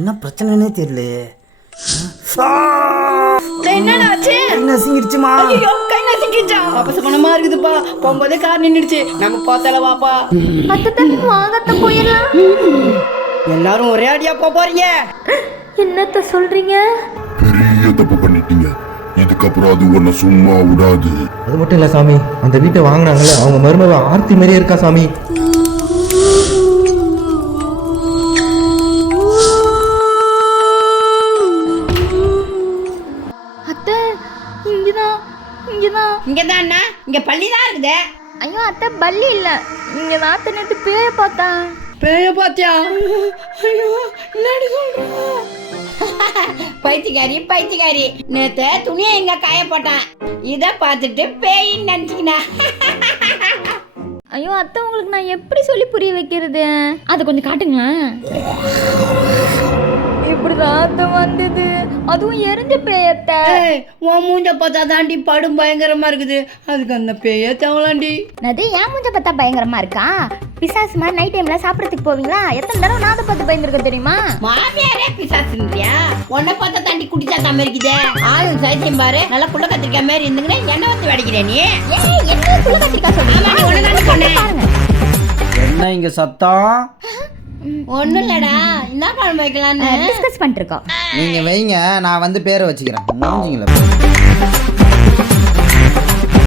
என்ன பிரச்சனைனே தெரியலையே. என்னடா ஆச்சு? என்ன சிங்கிருச்சுமா ஐயோ கை நசிக்கிச்சா அபசகுணமா இருக்குதுப்பா. போகும்போதே கார் நின்னுடுச்சு. நம்ம வாப்பா. வாங்கத்த போயிடலாம். எல்லாரும் ஒரே அடியா போறீங்க. என்னத்த சொல்றீங்க? பெரிய தப்பு பண்ணிட்டீங்க. இதுக்கப்புறம் அது உன்னை சும்மா விடாது. அது மட்டும் இல்லை சாமி. அந்த வீட்டை வாங்கினாங்கல்ல அவங்க மருமக ஆர்த்தி மாதிரியே இருக்கா சாமி? இங்கதான் இங்கதான். இங்க தான்னா இங்க பள்ளி தான் இருக்குது. ஐயோ அத்தை பல்லி இல்ல. இங்க நாத்த நேத்து பேய பார்த்தேன் பேய பாத்தியா? ஐயோ என்னடி சொல்ற? பைத்தியக்காரி பைத்தியக்காரி. நேத்து துணியை எங்க காய போட்டான். இத பார்த்துட்டு பேயின்னு நினைச்சுக்கினா. ஐயோ அத்தை உங்களுக்கு நான் எப்படி சொல்லி புரிய வைக்கிறது? அதை கொஞ்சம் காட்டுங்களேன். இப்படிதான். அத்தை வந்தது. அதுவும் எரிஞ்ச பேயத்தை. ஏய் உன் மூஞ்ச பார்த்தா தாண்டி படும் பயங்கரமா இருக்குது. அதுக்கு அந்த பேய தேவலாண்டி. அது ஏன் மூஞ்ச பார்த்தா பயங்கரமா இருக்கா? பிசாசு மாதிரி நைட் டைம்ல சாப்பிடறதுக்கு போவீங்களா? எத்தனை தடவை நான் அதை பார்த்து பயந்துருக்க தெரியுமா? மாமியாரே பிசாசுன்றியா உன்னை பார்த்தா தாண்டி குடிச்சா தம்ம இருக்குதே. ஆளும் சைத்தியம் பாரு. நல்லா புள்ள கத்திரிக்காய் மாதிரி இருந்துங்கன்னா என்ன வந்து வடிக்கிற நீ. ஏய் என்ன குள்ள கத்திரிக்கா ஆமா, நீ ஒண்ணு தானே சொன்ன. பாருங்க. என்ன இங்க சத்தம்? ஒண்ணும் இல்லடா. என்ன பழம் வைக்கலாம்னு டிஸ்கஸ் பண்ணிட்டு இருக்கோம். நீங்க வைங்க நான் வந்து பேரை வச்சுக்கிறேன். முடிஞ்சுங்களா?